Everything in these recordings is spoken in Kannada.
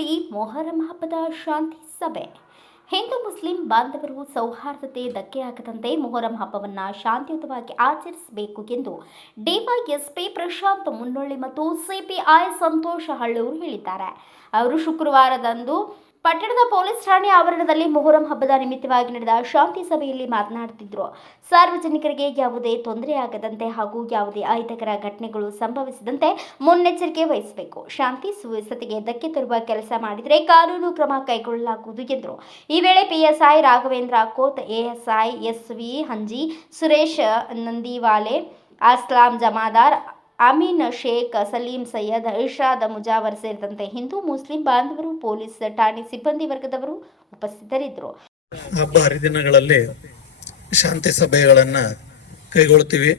ಬೆಳಗಾವಿಯಲ್ಲಿ ಮೊಹರಂ ಹಬ್ಬದ ಶಾಂತಿ ಸಭೆ. ಹಿಂದೂ ಮುಸ್ಲಿಂ ಬಾಂಧವರು ಸೌಹಾರ್ದತೆ ಧಕ್ಕೆಯಾಗದಂತೆ ಮೊಹರಂ ಹಬ್ಬವನ್ನು ಶಾಂತಿಯುತವಾಗಿ ಆಚರಿಸಬೇಕು ಎಂದು ಡಿವೈಎಸ್ಪಿ ಪ್ರಶಾಂತ್ ಮುನ್ನೊಳ್ಳಿ ಮತ್ತು ಸಿಪಿಐ ಸಂತೋಷ್ ಹಳ್ಳೂರು ಹೇಳಿದ್ದಾರೆ. ಅವರು ಶುಕ್ರವಾರದಂದು ಪಟ್ಟಣದ ಪೊಲೀಸ್ ಠಾಣೆ ಆವರಣದಲ್ಲಿ ಮೊಹರಂ ಹಬ್ಬದ ನಿಮಿತ್ತವಾಗಿ ನಡೆದ ಶಾಂತಿ ಸಭೆಯಲ್ಲಿ ಮಾತನಾಡುತ್ತಿದ್ದರು. ಸಾರ್ವಜನಿಕರಿಗೆ ಯಾವುದೇ ತೊಂದರೆಯಾಗದಂತೆ ಹಾಗೂ ಯಾವುದೇ ಅಹಿತಕರ ಘಟನೆಗಳು ಸಂಭವಿಸದಂತೆ ಮುನ್ನೆಚ್ಚರಿಕೆ ವಹಿಸಬೇಕು. ಶಾಂತಿ ಸುವ್ಯವಸ್ಥೆಗೆ ಧಕ್ಕೆ ತರುವ ಕೆಲಸ ಮಾಡಿದರೆ ಕಾನೂನು ಕ್ರಮ ಕೈಗೊಳ್ಳಲಾಗುವುದು ಎಂದರು. ಈ ವೇಳೆ PSI Raghavendra Kot, ASI S V ಹಂಜಿ, Suresh ನಂದಿವಾಲೆ, Assam Jamadar, Amin Sheikh, Salim Syed, Irshad Mujawar ಸೇರಿದಂತೆ ಹಿಂದೂ ಮುಸ್ಲಿಂ ಬಾಂಧವರು, ಪೊಲೀಸ್ ಠಾಣೆ ಸಿಬ್ಬಂದಿ ವರ್ಗದವರು ಉಪಸ್ಥಿತರಿದ್ದರು. ಹಬ್ಬ ಹರಿದಿನಗಳಲ್ಲಿ ಶಾಂತಿ ಸಭೆಗಳನ್ನು ಕೈಗೊಳ್ತೀವಿ.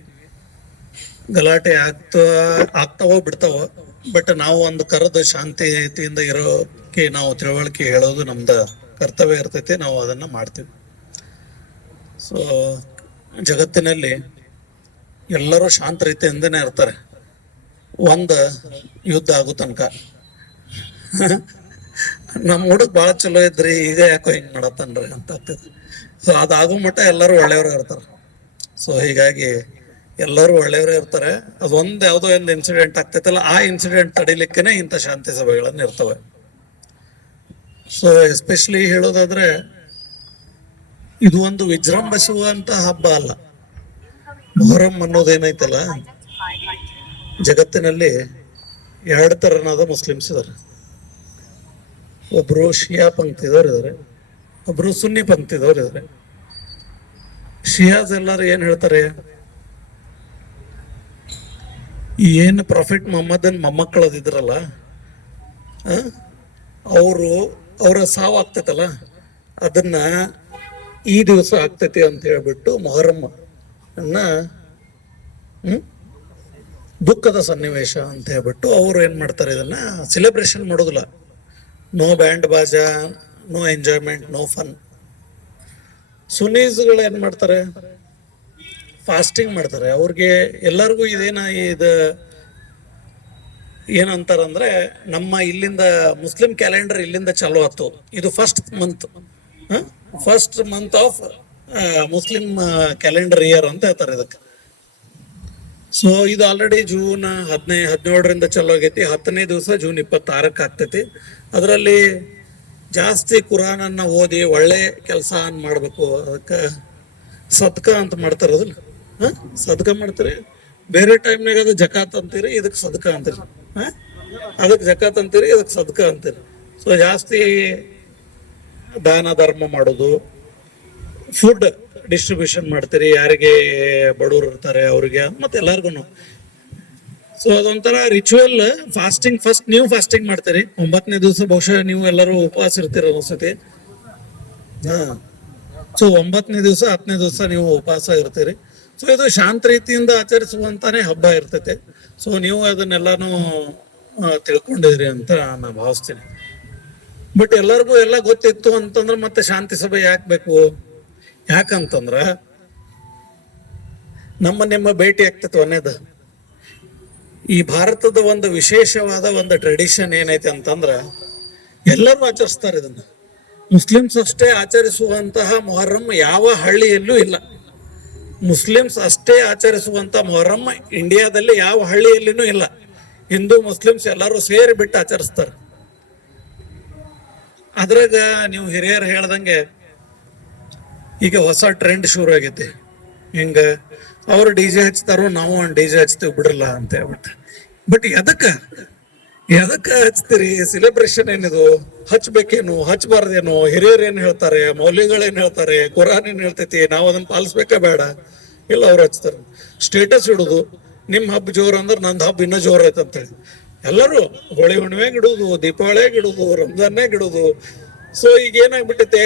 ಗಲಾಟೆ ಆಗ್ತಾವೋ ಬಿಡ್ತಾವೋ, ಬಟ್ ನಾವು ಒಂದು ಕರೆದು ಶಾಂತಿಯಿಂದ ಇರೋಕೆ ನಾವು ತಿಳುವಳಿಕೆ ಹೇಳೋದು ನಮ್ದು ಕರ್ತವ್ಯ ಇರ್ತೈತಿ. ನಾವು ಅದನ್ನು ಮಾಡ್ತೀವಿ. ಸೊ ಜಗತ್ತಿನಲ್ಲಿ ಎಲ್ಲರೂ ಶಾಂತ ರೀತಿಯಿಂದನೇ ಇರ್ತಾರೆ, ಒಂದು ಯುದ್ಧ ಆಗೋ ತನಕ. ನಮ್ಮ ಹುಡುಗ ಭಾಳ ಚಲೋ ಇದ್ರಿ, ಈಗ ಯಾಕೋ ಹಿಂಗೆ ಮಾಡತ್ತನ್ರಿ ಅಂತ ಆಗ್ತದೆ. ಸೊ ಅದಾಗೋ ಮಟ್ಟ ಎಲ್ಲರೂ ಒಳ್ಳೆಯವರು ಇರ್ತಾರೆ. ಸೊ ಹೀಗಾಗಿ ಎಲ್ಲರೂ ಒಳ್ಳೆಯವರೇ ಇರ್ತಾರೆ. ಅದೊಂದು ಯಾವುದೋ ಒಂದು ಇನ್ಸಿಡೆಂಟ್ ಆಗ್ತೈತಲ್ಲ, ಆ ಇನ್ಸಿಡೆಂಟ್ ತಡಿಲಿಕ್ಕೇನೆ ಇಂಥ ಶಾಂತಿ ಸಭೆಗಳನ್ನು ಇರ್ತವೆ. ಸೊ ಎಸ್ಪೆಷಲಿ ಹೇಳೋದಾದ್ರೆ, ಇದು ಒಂದು ವಿಜೃಂಭಿಸುವಂತ ಹಬ್ಬ ಅಲ್ಲ. ಮೊಹರಂ ಅನ್ನೋದೇನೈತಲ್ಲ, ಜಗತ್ತಿನಲ್ಲಿ ಎರಡು ತರನಾದ ಮುಸ್ಲಿಮ್ಸ್ ಇದಾರೆ. ಒಬ್ರು ಶಿಯಾ ಪಂಕ್ತಿದವ್ರು ಇದಾರೆ, ಒಬ್ರು ಸುನ್ನಿ ಪಂಕ್ತಿದವ್ರು ಇದಾರೆ. ಶಿಯಾಸ್ ಎಲ್ಲರೂ ಏನ್ ಹೇಳ್ತಾರೆ, ಏನು ಪ್ರಾಫಿಟ್ ಮೊಹಮ್ಮದನ್ ಮೊಮ್ಮಕ್ಕಳದಿದ್ರಲ್ಲ, ಅವರ ಸಾವು ಆಗ್ತೈತಲ್ಲ, ಅದನ್ನ ಈ ದಿವಸ ಆಗ್ತೈತಿ ಅಂತ ಹೇಳ್ಬಿಟ್ಟು ಮೊಹರಂ ಅನ್ನ ದುಃಖದ ಸನ್ನಿವೇಶ ಅಂತ ಹೇಳ್ಬಿಟ್ಟು ಅವ್ರು ಏನ್ ಮಾಡ್ತಾರೆ, ಇದನ್ನ ಸೆಲೆಬ್ರೇಷನ್ ಮಾಡೋದಿಲ್ಲ. No band baja, no enjoyment, no fun. ಸುನೀಸ್ಗಳು ಏನ್ ಮಾಡ್ತಾರೆ, ಫಾಸ್ಟಿಂಗ್ ಮಾಡ್ತಾರೆ. ಅವ್ರಿಗೆ ಎಲ್ಲರಿಗೂ ಇದು ಏನಂತಾರಂದ್ರೆ, ನಮ್ಮ ಇಲ್ಲಿಂದ ಮುಸ್ಲಿಂ ಕ್ಯಾಲೆಂಡರ್ ಇಲ್ಲಿಂದ ಚಾಲೂ ಆಯ್ತು. ಇದು first month of Muslim calendar year ಅಂತ ಹೇಳ್ತಾರೆ ಇದಕ್ಕೆ. ಸೊ ಇದು ಆಲ್ರೆಡಿ ಜೂನ್ 17ರಿಂದ ಚಾಲೂ ಆಗೈತಿ. 10ನೇ ದಿವಸ ಜೂನ್ 26ಕ್ಕೆ ಆಗ್ತೈತಿ. ಅದರಲ್ಲಿ ಜಾಸ್ತಿ ಕುರಾನನ್ನ ಓದಿ ಒಳ್ಳೆ ಕೆಲಸ ಮಾಡ್ಬೇಕು. ಅದಕ್ಕೆ ಸದ್ಕ ಅಂತ ಮಾಡ್ತಾರ, ಅದಲ್ಲ ಸದ್ಕ ಮಾಡ್ತೀರಿ. ಬೇರೆ ಟೈಮ್ನಾಗ ಅದು ಜಕಾತ್ ಅಂತೀರಿ, ಇದಕ್ಕೆ ಸದ್ಕ ಅಂತೀರಿ. ಅದಕ್ಕೆ ಜಕಾತ್ ಅಂತೀರಿ, ಇದಕ್ಕೆ ಸದ್ಕ ಅಂತೀರಿ. ಸೊ ಜಾಸ್ತಿ ದಾನ ಧರ್ಮ ಮಾಡೋದು, ಫುಡ್ ಡಿಸ್ಟ್ರಿಬ್ಯೂಷನ್ ಮಾಡ್ತೀರಿ, ಯಾರಿಗೆ ಬಡವರು ಇರ್ತಾರೆ ಅವ್ರಿಗೆ, ಮತ್ತೆ ಎಲ್ಲಾರ್ಗು. ಸೊ ಅದೊಂಥರ ರಿಚುವಲ್. ಫಾಸ್ಟಿಂಗ್ ಫಸ್ಟ್ ನೀವು ಫಾಸ್ಟಿಂಗ್ ಮಾಡ್ತೀರಿ. 9ನೇ ದಿವಸ ಬಹುಶಃ ನೀವು ಎಲ್ಲರೂ ಉಪವಾಸ ಇರ್ತೀರ ಅನ್ಸತಿ. ಸೊ 9ನೇ ದಿವಸ 10ನೇ ದಿವಸ ನೀವು ಉಪವಾಸ ಇರ್ತೀರಿ. ಸೊ ಇದು ಶಾಂತ ರೀತಿಯಿಂದ ಆಚರಿಸುವಂತಾನೆ ಹಬ್ಬ ಇರ್ತೈತೆ. ಸೊ ನೀವು ಅದನ್ನೆಲ್ಲಾನು ತಿಳ್ಕೊಂಡಿದ್ರಿ ಅಂತ ನಾನು ಭಾವಿಸ್ತೀನಿ. ಬಟ್ ಎಲ್ಲರಿಗೂ ಎಲ್ಲ ಗೊತ್ತಿತ್ತು ಅಂತಂದ್ರೆ ಮತ್ತೆ ಶಾಂತಿ ಸಭೆ ಯಾಕೆ ಬೇಕು? ಯಾಕಂತಂದ್ರ ನಿಮ್ಮ ಭೇಟಿ ಆಗ್ತೈತಿ. ಒಂದೇದು, ಈ ಭಾರತದ ಒಂದು ವಿಶೇಷವಾದ ಒಂದು ಟ್ರೆಡಿಷನ್ ಏನೈತೆ ಅಂತಂದ್ರ, ಎಲ್ಲರೂ ಆಚರಿಸ್ತಾರೆ ಇದನ್ನ. ಮುಸ್ಲಿಮ್ಸ್ ಅಷ್ಟೇ ಆಚರಿಸುವಂತಹ ಮೊಹರಂ ಯಾವ ಹಳ್ಳಿಯಲ್ಲೂ ಇಲ್ಲ. ಮುಸ್ಲಿಮ್ಸ್ ಅಷ್ಟೇ ಆಚರಿಸುವಂತ ಮೊಹರಂ ಇಂಡಿಯಾದಲ್ಲಿ ಯಾವ ಹಳ್ಳಿಯಲ್ಲಿನೂ ಇಲ್ಲ. ಹಿಂದೂ ಮುಸ್ಲಿಮ್ಸ್ ಎಲ್ಲರೂ ಸೇರಿ ಬಿಟ್ಟು ಆಚರಿಸ್ತಾರೆ. ಅದ್ರಾಗ ನೀವು ಹಿರಿಯರು ಹೇಳ್ದಂಗೆ ಈಗ ಹೊಸ ಟ್ರೆಂಡ್ ಶುರು ಆಗೈತಿ. ಹಿಂಗ ಅವ್ರು ಡಿಜೆ ಹಚ್ತಾರೋ, ನಾವು ಒಂದು ಡಿಜೆ ಹಚ್ತೀವಿ ಬಿಡ್ರಲ್ಲ ಅಂತ ಹೇಳ್ಬಿಟ್ಟು. ಬಟ್ ಎದಕ್ಕ ಹಚ್ತೀರಿ? ಸೆಲೆಬ್ರೇಷನ್ ಏನಿದು? ಹಚ್ಬೇಕೇನು, ಹಚ್ಬಾರ್ದೇನು? ಹಿರಿಯರು ಏನ್ ಹೇಳ್ತಾರೆ, ಮೌಲ್ಯಗಳೇನ್ ಹೇಳ್ತಾರೆ, ಕುರಾನ್ ಏನ್ ಹೇಳ್ತೈತಿ, ನಾವು ಅದನ್ನ ಪಾಲಿಸ್ಬೇಕಾ ಬೇಡ? ಇಲ್ಲ, ಅವ್ರು ಹಚ್ತಾರೆ. ಸ್ಟೇಟಸ್ ಇಡುದು, ನಿಮ್ ಹಬ್ಬ ಜೋರ್ ಅಂದ್ರೆ ನಂದು ಹಬ್ಬ ಇನ್ನೂ ಜೋರ್ ಐತೆ ಅಂತೇಳಿ ಎಲ್ಲರೂ ಹೋಳಿ ಹುಣ್ಣಿಮೆಗೆ ಇಡುದು, ದೀಪಾವಳಿಯಾಗ ಇಡುದು, ರಂಜಾನ್ಯಾಗ ಇಡುದು. ಸೊ ಈಗ ಏನಾಗ್ಬಿಟ್ಟೈತೆ,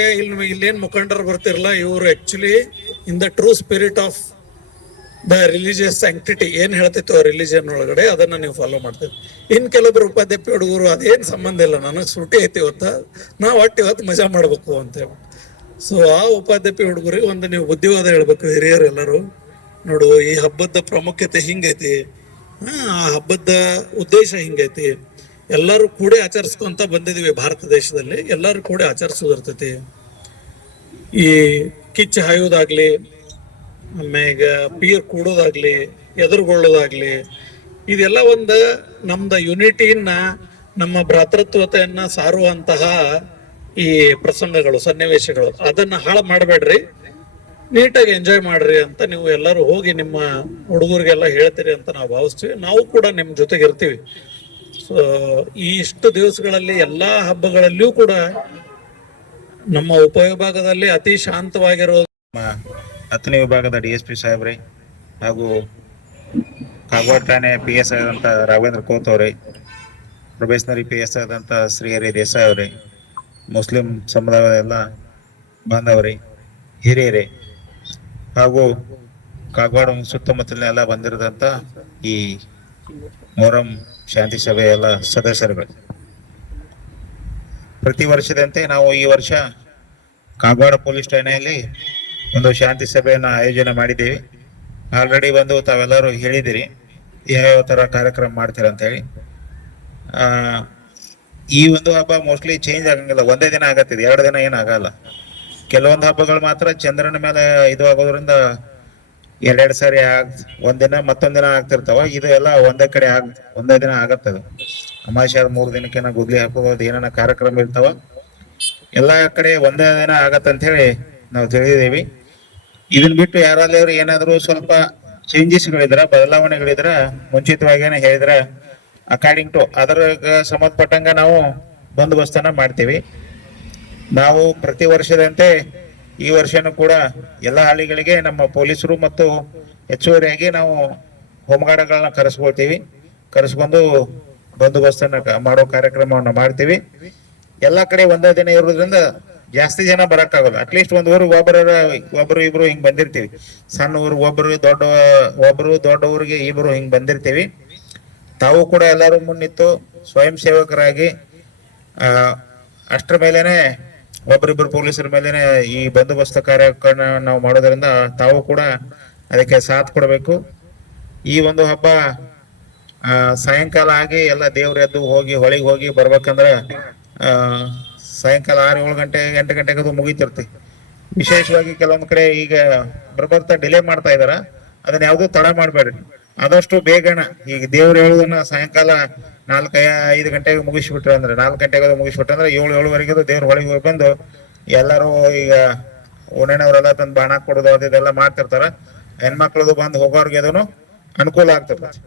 ಇಲ್ಲೇನ್ ಮುಖಂಡರು ಬರ್ತಿರಲ್ಲ, ಇವ್ರು actually in the true spirit of the religious sanctity ಏನ್ ಹೇಳ್ತೈತೋ ರಿಲಿಜಿಯನ್ ಒಳಗಡೆ, ಅದನ್ನ ನೀವು ಫಾಲೋ ಮಾಡ್ತೀವಿ. ಇನ್ ಕೆಲವೊಬ್ರು ಉಪಾಧ್ಯಕ್ಷ ಹುಡುಗರು ಅದೇನ್ ಸಂಬಂಧ ಇಲ್ಲ, ನನಗೆ ಸುಟಿ ಐತಿ ಇವತ್ತ, ನಾವು ಇವತ್ತು ಮಜಾ ಮಾಡ್ಬೇಕು ಅಂತ ಹೇಳಿ. ಸೊ ಆ ಉಪಾಧ್ಯಕ್ಷ ಹುಡುಗರಿಗೆ ಒಂದು ನೀವು ಬುದ್ಧಿವಾದ ಹೇಳ್ಬೇಕು, ಹಿರಿಯರು ಎಲ್ಲರೂ. ನೋಡು, ಈ ಹಬ್ಬದ ಪ್ರಾಮುಖ್ಯತೆ ಹಿಂಗೈತಿ, ಆ ಹಬ್ಬದ ಉದ್ದೇಶ ಹಿಂಗೈತಿ, ಎಲ್ಲರೂ ಕೂಡಿ ಆಚರಿಸ್ಕೊಂತ ಬಂದಿದೀವಿ. ಭಾರತ ದೇಶದಲ್ಲಿ ಎಲ್ಲರೂ ಕೂಡಿ ಆಚರಿಸೋದಿರ್ತೈತಿ. ಈ ಕಿಚ್ಚು ಹಾಯೋದಾಗ್ಲಿ, ಆಮ್ಯಾಗ ಪೀರ್ ಕೂಡೋದಾಗ್ಲಿ, ಎದುರುಗೊಳ್ಳೋದಾಗ್ಲಿ, ಇದೆಲ್ಲ ಒಂದು ನಮ್ದ ಯುನಿಟಿಯನ್ನ, ನಮ್ಮ ಭ್ರಾತೃತ್ವತೆಯನ್ನ ಸಾರುವಂತಹ ಈ ಪ್ರಸಂಗಗಳು, ಸನ್ನಿವೇಶಗಳು. ಅದನ್ನ ಹಾಳು ಮಾಡಬೇಡ್ರಿ, ನೀಟಾಗಿ ಎಂಜಾಯ್ ಮಾಡ್ರಿ ಅಂತ ನೀವು ಎಲ್ಲರೂ ಹೋಗಿ ನಿಮ್ಮ ಹುಡುಗರಿಗೆಲ್ಲ ಹೇಳ್ತೀರಿ ಅಂತ ನಾವು ಭಾವಿಸ್ತೀವಿ. ನಾವು ಕೂಡ ನಿಮ್ಮ ಜೊತೆಗೆ ಇರ್ತೀವಿ. ಸೊ ಈ ಇಷ್ಟು ದಿವಸಗಳಲ್ಲಿ ಎಲ್ಲಾ ಹಬ್ಬಗಳಲ್ಲಿಯೂ ಕೂಡ ನಮ್ಮ ಉಪವಿಭಾಗದಲ್ಲಿ ಅತಿ ಶಾಂತವಾಗಿರೋ ನಮ್ಮ 10ನೇ ವಿಭಾಗದ DSP ಸಾಹೇಬ್ರೆ ಹಾಗೂ ಕಾಗವಾಡ ಠಾಣೆ PS ಆದಂಥ ರಾಘವೇಂದ್ರ ಕೋತ್ ಅವರೇ, ಪ್ರೊಬೇಷನರಿ PS ಆದಂಥ ಶ್ರೀಹರಿ ದೇಸಾಯಿ ಅವರೇ, ಮುಸ್ಲಿಂ ಸಮುದಾಯದ ಎಲ್ಲ ಬಾಂಧವರೇ, ಹಿರಿಯರೇ ಹಾಗೂ ಕಾಗವಾಡ ಸುತ್ತಮುತ್ತಲಿನ ಎಲ್ಲ ಬಂದಿರದಂಥ ಈ ಮೊಹರಂ ಶಾಂತಿ ಸಭೆಯ ಎಲ್ಲ ಸದಸ್ಯರುಗಳು, ಪ್ರತಿ ವರ್ಷದಂತೆ ನಾವು ಈ ವರ್ಷ ಕಾಗವಾಡ ಪೊಲೀಸ್ ಠಾಣೆಯಲ್ಲಿ ಒಂದು ಶಾಂತಿ ಸಭೆಯನ್ನು ಆಯೋಜನೆ ಮಾಡಿದ್ದೀವಿ. ಆಲ್ರೆಡಿ ಬಂದು ತಾವೆಲ್ಲರೂ ಹೇಳಿದಿರಿ ಯಾವ ಥರ ಕಾರ್ಯಕ್ರಮ ಮಾಡ್ತೀರ ಅಂತ ಹೇಳಿ. ಈ ಒಂದು ಹಬ್ಬ ಮೋಸ್ಟ್ಲಿ ಚೇಂಜ್ ಆಗಂಗಿಲ್ಲ, ಒಂದೇ ದಿನ ಆಗತ್ತಿದೆ, 2 ದಿನ ಏನಾಗಲ್ಲ. ಕೆಲವೊಂದು ಹಬ್ಬಗಳು ಮಾತ್ರ ಚಂದ್ರನ ಮೇಲೆ ಇದು ಆಗೋದ್ರಿಂದ 2 ಸಾರಿ ಒಂದಿನ ಮತ್ತೊಂದಿನ ಆಗ್ತಿರ್ತಾವ. ಇದು ಎಲ್ಲ ಒಂದೇ ಕಡೆ ಒಂದೇ ದಿನ ಆಗತ್ತದ. ಅಮಾವಾಸ್ಯೆ 3 ದಿನಕ್ಕೆ ಗುದ್ಲಿ ಹಾಕೋದು ಏನಾನ ಕಾರ್ಯಕ್ರಮ ಇರ್ತಾವ, ಎಲ್ಲಾ ಕಡೆ ಒಂದೇ ದಿನ ಆಗತ್ತಂತ ಹೇಳಿ ನಾವು ತಿಳಿದೀವಿ. ಇದನ್ ಬಿಟ್ಟು ಯಾರಲ್ಲಿಯವರು ಏನಾದ್ರು ಸ್ವಲ್ಪ ಚೇಂಜಸ್ಗಳಿದ್ರ, ಬದಲಾವಣೆಗಳಿದ್ರ ಮುಂಚಿತವಾಗಿನೇ ಹೇಳಿದ್ರ ಅಕಾರ್ಡಿಂಗ್ ಟು ಅದರ ಸಂಬಂಧಪಟ್ಟಂಗ ನಾವು ಬಂದೋಬಸ್ತನ್ನ ಮಾಡ್ತೀವಿ. ನಾವು ಪ್ರತಿ ವರ್ಷದಂತೆ ಈ ವರ್ಷನೂ ಕೂಡ ಎಲ್ಲ ಹಳ್ಳಿಗಳಿಗೆ ನಮ್ಮ ಪೊಲೀಸರು ಮತ್ತು ಹೆಚ್ಚುವರಿಯಾಗಿ ನಾವು ಹೋಮಗಾರ್ಡ್ಗಳನ್ನ ಕರೆಸ್ಕೊಂಡು ಬಂದೋಬಸ್ತನ್ನ ಮಾಡೋ ಕಾರ್ಯಕ್ರಮವನ್ನು ಮಾಡ್ತೀವಿ. ಎಲ್ಲಾ ಕಡೆ ಒಂದೇ ದಿನ ಇರೋದ್ರಿಂದ ಜಾಸ್ತಿ ಜನ ಬರಕ್ಕಾಗಲ್ಲ. ಅಟ್ಲೀಸ್ಟ್ ಒಂದು ಊರಿಗೆ ಒಬ್ರು ಇಬ್ರು ಹಿಂಗ್ ಬಂದಿರ್ತೀವಿ. ಸಣ್ಣ ಊರಿಗೆ ದೊಡ್ಡ ಊರಿಗೆ ಇಬ್ರು ಹಿಂಗ್ ಬಂದಿರ್ತೀವಿ. ತಾವು ಕೂಡ ಎಲ್ಲರೂ ಮುನ್ನಿತ್ತು ಸ್ವಯಂ ಸೇವಕರಾಗಿ ಅಷ್ಟರ ಮೇಲೆನೆ ಒಬ್ಬರಿಬ್ಬರು ಪೊಲೀಸರ ಮೇಲೆನೆ ಈ ಬಂದೋಬಸ್ತ್ ಕಾರ್ಯಕ್ರಮ ನಾವು ಮಾಡೋದ್ರಿಂದ ತಾವು ಕೂಡ ಅದಕ್ಕೆ ಸಾಥ್ ಕೊಡಬೇಕು. ಈ ಒಂದು ಹಬ್ಬ ಸಾಯಂಕಾಲ ಆಗಿ ಎಲ್ಲ ದೇವ್ರ ಎದ್ದು ಹೋಗಿ ಹೊಳಿಗೆ ಹೋಗಿ ಬರ್ಬೇಕಂದ್ರ ಸಾಯಂಕಾಲ 6-7 ಗಂಟೆ 8 ಗಂಟೆಗೆ ಅದು ಮುಗಿತಿರ್ತಿ. ವಿಶೇಷವಾಗಿ ಕೆಲವೊಂದ್ ಕಡೆ ಈಗ ಬರ್ತಾ ಡಿಲೇ ಮಾಡ್ತಾ ಇದಾರ, ಅದನ್ನ ಯಾವ್ದು ತಡ ಮಾಡ್ಬೇಡ್ರಿ. ಆದಷ್ಟು ಬೇಗನ ಈಗ ದೇವ್ರು ಹೇಳುದನ್ನ ಸಾಯಂಕಾಲ 4-5 ಗಂಟೆಗೆ ಮುಗಿಸ್ಬಿಟ್ರೆ ಅಂದ್ರೆ 4 ಗಂಟೆಗೆ ಮುಗಿಸ್ಬಿಟ್ರೆ 7-7:30 ದೇವ್ರ ಹೊಳಿಗೆ ಹೋಗಿ ಬಂದು ಎಲ್ಲರೂ ಈಗ ಓಣೆನವರೆಲ್ಲ ತಂದು ಬಾಣ ಕೊಡೋದು ಅದೆಲ್ಲ ಮಾಡ್ತಿರ್ತಾರ. ಹೆಣ್ಮಕ್ಳದು ಬಂದು ಹೋಗೋರ್ಗೆ ಅದನ್ನು ಅನುಕೂಲ ಆಗ್ತಿರ್ತದೆ.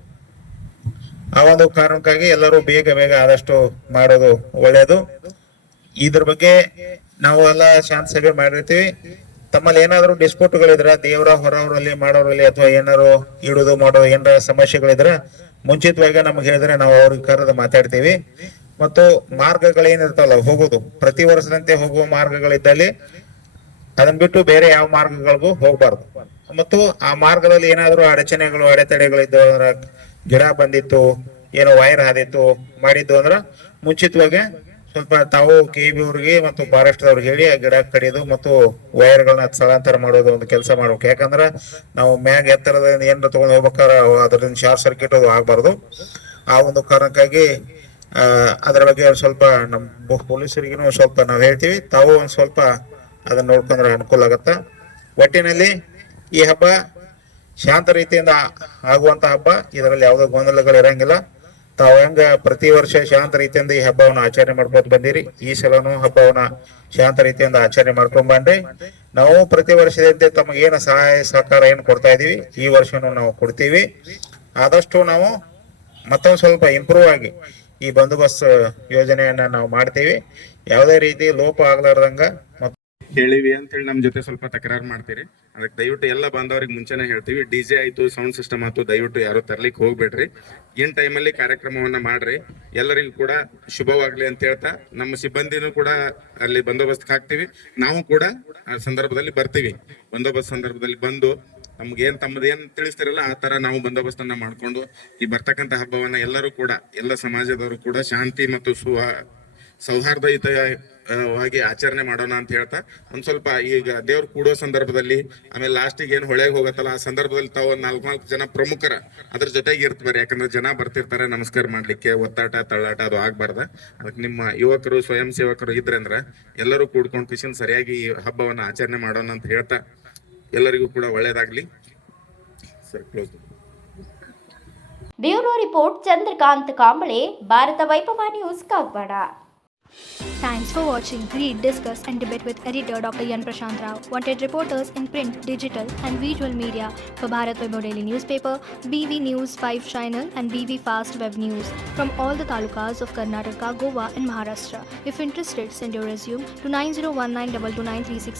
ಆ ಒಂದು ಕಾರಣಕ್ಕಾಗಿ ಎಲ್ಲರೂ ಬೇಗ ಆದಷ್ಟು ಮಾಡೋದು ಒಳ್ಳೇದು. ಇದ್ರ ಬಗ್ಗೆ ನಾವು ಎಲ್ಲ ಶಾಂತಿ ಸಭೆ ಮಾಡಿರ್ತೀವಿ. ತಮ್ಮಲ್ಲಿ ಏನಾದ್ರು ಡಿಸ್ಪ್ಯೂಟ್ಗಳಿದ್ರ ದೇವರ ಹೊರವರಲ್ಲಿ ಮಾಡೋರಲ್ಲಿ ಅಥವಾ ಏನಾರು ಇಡುದು ಮಾಡೋದು ಏನಾರ ಸಮಸ್ಯೆಗಳಿದ್ರ ಮುಂಚಿತವಾಗಿ ನಮ್ಗೆ ಹೇಳಿದ್ರೆ ನಾವು ಅವ್ರಿಗೆ ಕರೆದು ಮಾತಾಡ್ತೀವಿ. ಮತ್ತು ಮಾರ್ಗಗಳೇನಿರ್ತಾವಲ್ಲ ಹೋಗೋದು, ಪ್ರತಿ ವರ್ಷದಂತೆ ಹೋಗುವ ಮಾರ್ಗಗಳಿದ್ದಲ್ಲಿ ಅದನ್ನ ಬಿಟ್ಟು ಬೇರೆ ಯಾವ ಮಾರ್ಗಗಳಿಗೂ ಹೋಗ್ಬಾರ್ದು. ಮತ್ತು ಆ ಮಾರ್ಗದಲ್ಲಿ ಏನಾದ್ರು ಅಡೆತಡೆಗಳು ಇದ್ದು ಅಂದ್ರ ಗಿಡ ಬಂದಿತ್ತು, ಏನೋ ವೈರ್ ಹಾದಿತ್ತು ಮಾಡಿದ್ದು ಅಂದ್ರ ಮುಂಚಿತವಾಗಿ ಸ್ವಲ್ಪ ತಾವು KEB ಅವ್ರಿಗೆ ಮತ್ತು ಫಾರೆಸ್ಟ್ ಅವ್ರಿಗೆ ಹೇಳಿ ಆ ಗಿಡ ಕಡಿಯೋದು ಮತ್ತು ವೈರ್ಗಳನ್ನ ಸ್ಥಳಾಂತರ ಮಾಡೋದು ಒಂದು ಕೆಲಸ ಮಾಡ್ಬೇಕು. ಯಾಕಂದ್ರ ನಾವು ಮ್ಯಾಗ ಎತ್ತರದ ಏನಾರ ತಗೊಂಡ್ ಹೋಗ್ಬೇಕಾರ ಅದರಿಂದ ಶಾರ್ಟ್ ಸರ್ಕ್ಯೂಟ್ ಅದು ಆಗ್ಬಾರ್ದು. ಆ ಒಂದು ಕಾರಣಕ್ಕಾಗಿ ಅದ್ರ ಬಗ್ಗೆ ಸ್ವಲ್ಪ ನಮ್ಮ ಪೊಲೀಸರಿಗೂ ಸ್ವಲ್ಪ ನಾವ್ ಹೇಳ್ತೀವಿ, ತಾವು ಒಂದ್ ಸ್ವಲ್ಪ ಅದನ್ನ ನೋಡ್ಕೊಂಡ್ರೆ ಅನುಕೂಲ ಆಗತ್ತ. ಒಟ್ಟಿನಲ್ಲಿ ಈ ಹಬ್ಬ ಶಾಂತ ರೀತಿಯಿಂದ ಆಗುವಂತ ಹಬ್ಬ, ಇದರಲ್ಲಿ ಯಾವುದೋ ಗೊಂದಲಗಳು ಇರಂಗಿಲ್ಲ. ತಾವು ಹೆಂಗ ಪ್ರತಿ ವರ್ಷ ಶಾಂತ ರೀತಿಯಿಂದ ಈ ಹಬ್ಬವನ್ನು ಆಚರಣೆ ಮಾಡ್ಕೊಂಡು ಬಂದಿರಿ, ಈ ಸಲನು ಹಬ್ಬವನ್ನ ಶಾಂತ ರೀತಿಯಿಂದ ಆಚರಣೆ ಮಾಡ್ಕೊಂಡ್ ಬಂದ್ರೆ ನಾವು ಪ್ರತಿ ವರ್ಷದಂತೆ ತಮಗೆ ಏನು ಸಹಾಯ ಸಹಕಾರ ಏನು ಕೊಡ್ತಾ ಇದೀವಿ ಈ ವರ್ಷನೂ ನಾವು ಕೊಡ್ತೀವಿ. ಆದಷ್ಟು ನಾವು ಮತ್ತೊಂದು ಸ್ವಲ್ಪ ಇಂಪ್ರೂವ್ ಆಗಿ ಈ ಬಂದೋಬಸ್ತ್ ಯೋಜನೆಯನ್ನ ನಾವು ಮಾಡ್ತೀವಿ. ಯಾವುದೇ ರೀತಿ ಲೋಪ ಆಗ್ಲಾರ್ದಂಗ ಹೇಳಿವಿ ಅಂತ ಹೇಳಿ ನಮ್ ಜೊತೆ ಸ್ವಲ್ಪ ತಕರಾರು ಮಾಡ್ತೀರಿ. ಅದಕ್ಕೆ ದಯವಿಟ್ಟು ಎಲ್ಲ ಬಾಂಧವರಿಗೆ ಮುಂಚೆನೆ ಹೇಳ್ತೀವಿ, DJ ಆಯ್ತು, ಸೌಂಡ್ ಸಿಸ್ಟಮ್ ಆಯ್ತು, ದಯವಿಟ್ಟು ಯಾರು ತರ್ಲಿಕ್ಕೆ ಹೋಗ್ಬೇಡ್ರಿ. ಏನ್ ಟೈಮಲ್ಲಿ ಕಾರ್ಯಕ್ರಮವನ್ನ ಮಾಡ್ರಿ. ಎಲ್ಲರಿಗೂ ಕೂಡ ಶುಭವಾಗ್ಲಿ ಅಂತ ಹೇಳ್ತಾ ನಮ್ಮ ಸಿಬ್ಬಂದಿನೂ ಕೂಡ ಅಲ್ಲಿ ಬಂದೋಬಸ್ತ್ ಹಾಕ್ತಿವಿ. ನಾವು ಕೂಡ ಆ ಸಂದರ್ಭದಲ್ಲಿ ಬರ್ತೀವಿ. ಬಂದೋಬಸ್ತ್ ಸಂದರ್ಭದಲ್ಲಿ ಬಂದು ನಮ್ಗೇನ್ ತಮ್ಮದೇನ್ ತಿಳಿಸ್ತಿರಲ್ಲ ಆ ತರ ನಾವು ಬಂದೋಬಸ್ತನ್ನ ಮಾಡ್ಕೊಂಡು ಈ ಬರ್ತಕ್ಕಂಥ ಹಬ್ಬವನ್ನ ಎಲ್ಲರೂ ಕೂಡ ಎಲ್ಲ ಸಮಾಜದವರು ಕೂಡ ಶಾಂತಿ ಮತ್ತು ಸೌಹಾರ್ದಯುತ ವಾಗಿ ಆಚರಣೆ ಮಾಡೋಣ ಅಂತ ಹೇಳ್ತಾ ಒಂದ್ ಸ್ವಲ್ಪ ಈಗ ದೇವ್ರು ಕೂಡೋ ಸಂದರ್ಭದಲ್ಲಿ ಆಮೇಲೆ ಲಾಸ್ಟಿಗೆ ಏನ್ ಹೊಳೆಗೆ ಹೋಗತ್ತಲ್ಲ ಆ ಸಂದರ್ಭದಲ್ಲಿ ತಾವು 4 ಜನ ಪ್ರಮುಖರ ಅದ್ರ ಜೊತೆಗೆ ಇರ್ತಾರೆ. ಯಾಕಂದ್ರೆ ಜನ ಬರ್ತಿರ್ತಾರೆ ನಮಸ್ಕಾರ ಮಾಡ್ಲಿಕ್ಕೆ, ಒತ್ತಾಟ ತಳ್ಳಾಟ ಅದು ಆಗ್ಬಾರ್ದ. ಅದಕ್ಕೆ ನಿಮ್ಮ ಯುವಕರು ಸ್ವಯಂ ಸೇವಕರು ಇದ್ರಂದ್ರ ಎಲ್ಲರೂ ಕೂಡ್ಕೊಂಡು ಕಿಶನ್ ಸರಿಯಾಗಿ ಈ ಹಬ್ಬವನ್ನ ಆಚರಣೆ ಮಾಡೋಣ ಅಂತ ಹೇಳ್ತಾ ಎಲ್ಲರಿಗೂ ಕೂಡ ಒಳ್ಳೇದಾಗ್ಲಿ sir. Close. Bureau report Chandrakant Kamble, Bharat Vaibhav news, Kagwad. Thanks for watching. Read, discuss and debate with editor Dr. Yan Prashant Rao. Wanted reporters in print, digital and visual media for Bharat Vaibhav Daily Newspaper, BV News 5 Channel and BV Fast Web News from all the talukas of Karnataka, Goa and Maharashtra. If interested, send your resume to 9019229369.